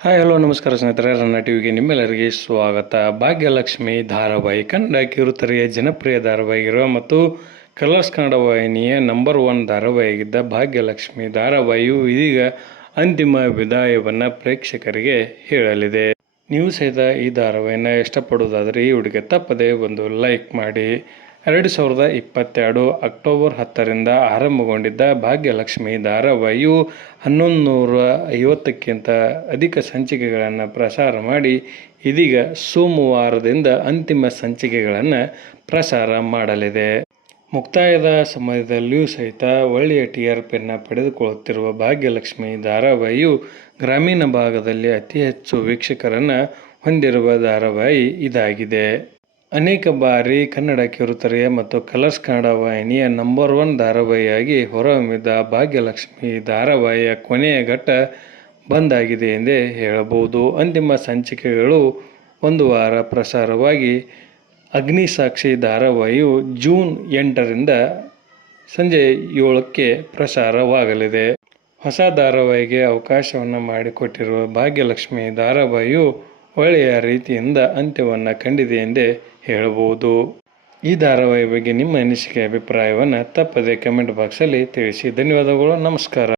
Hi hello ನಮಸ್ಕಾರ ಸ್ನೇಹಿತರೆ, ರನ್ನ ಟಿವಿಗೆ ನಿಮ್ಮೆಲ್ಲರಿಗೆ ಸ್ವಾಗತ. ಭಾಗ್ಯಲಕ್ಷ್ಮಿ ಧಾರಾವಾಹಿ ಕನ್ನಡ ಕಿರುತೆರೆಯ ಜನಪ್ರಿಯ ಧಾರಾವಾಹಿಗಿರುವ ಮತ್ತು ಕಲರ್ಸ್ ಕನ್ನಡ ವಾಹಿನಿಯ ನಂಬರ್ 1 ಧಾರಾವಾಹಿಯಾಗಿದ್ದ ಭಾಗ್ಯಲಕ್ಷ್ಮಿ ಧಾರಾವಾಹಿಯು ಇದೀಗ ಅಂತಿಮ ವಿದಾಯವನ್ನು ಪ್ರೇಕ್ಷಕರಿಗೆ ಹೇಳಲಿದೆ. ನೀವು ಸಹಿತ ಈ ಧಾರಾವಾಹಿಯನ್ನು ಇಷ್ಟಪಡುವುದಾದರೆ ಈ ವಿಡಿಯೋಗೆ ತಪ್ಪದೆ ಒಂದು ಲೈಕ್ ಮಾಡಿ. 2022 ಅಕ್ಟೋಬರ್ 10ರಿಂದ ಆರಂಭಗೊಂಡಿದ್ದ ಭಾಗ್ಯಲಕ್ಷ್ಮಿ ಧಾರಾವಾಹಿಯು 1150ಕ್ಕಿಂತ ಅಧಿಕ ಸಂಚಿಕೆಗಳನ್ನು ಪ್ರಸಾರ ಮಾಡಿ ಇದೀಗ ಸೋಮವಾರದಿಂದ ಅಂತಿಮ ಸಂಚಿಕೆಗಳನ್ನು ಪ್ರಸಾರ ಮಾಡಲಿದೆ. ಮುಕ್ತಾಯದ ಸಮಯದಲ್ಲಿಯೂ ಸಹಿತ ಒಳ್ಳೆಯ TRPಯನ್ನು ಪಡೆದುಕೊಳ್ಳುತ್ತಿರುವ ಭಾಗ್ಯಲಕ್ಷ್ಮಿ ಧಾರಾವಾಹಿಯು ಗ್ರಾಮೀಣ ಭಾಗದಲ್ಲಿ ಅತಿ ಹೆಚ್ಚು ವೀಕ್ಷಕರನ್ನು ಹೊಂದಿರುವ ಧಾರಾವಾಹಿ ಇದಾಗಿದೆ. ಅನೇಕ ಬಾರಿ ಕನ್ನಡ ಕಿರುತೆರೆಯ ಮತ್ತು ಕಲರ್ಸ್ ಕನ್ನಡ ವಾಹಿನಿಯ ನಂಬರ್ 1 ಧಾರಾವಾಹಿಯಾಗಿ ಹೊರಹೊಮ್ಮಿದ್ದ ಭಾಗ್ಯಲಕ್ಷ್ಮಿ ಧಾರಾವಾಹಿಯ ಕೊನೆಯ ಘಟ್ಟ ಬಂದಾಗಿದೆ ಎಂದೇ ಹೇಳಬಹುದು. ಅಂತಿಮ ಸಂಚಿಕೆಗಳು ಒಂದು ವಾರ ಪ್ರಸಾರವಾಗಿ ಅಗ್ನಿಸಾಕ್ಷಿ ಧಾರಾವಾಹಿಯು ಜೂನ್ 8ರಿಂದ ಸಂಜೆ 7ಕ್ಕೆ ಪ್ರಸಾರವಾಗಲಿದೆ. ಹೊಸ ಧಾರಾವಾಹಿಗೆ ಅವಕಾಶವನ್ನು ಮಾಡಿಕೊಟ್ಟಿರುವ ಭಾಗ್ಯಲಕ್ಷ್ಮಿ ಧಾರಾವಾಹಿಯು ಒಳ್ಳೆಯ ರೀತಿಯಿಂದ ಅಂತ್ಯವನ್ನು ಕಂಡಿದೆ ಎಂದೇ ಹೇಳಬಹುದು. ಈ ಧಾರಾವಾಹಿ ಬಗ್ಗೆ ನಿಮ್ಮ ಅನಿಸಿಕೆ ಅಭಿಪ್ರಾಯವನ್ನು ತಪ್ಪದೆ ಕಮೆಂಟ್ ಬಾಕ್ಸಲ್ಲಿ ತಿಳಿಸಿ. ಧನ್ಯವಾದಗಳು. ನಮಸ್ಕಾರ.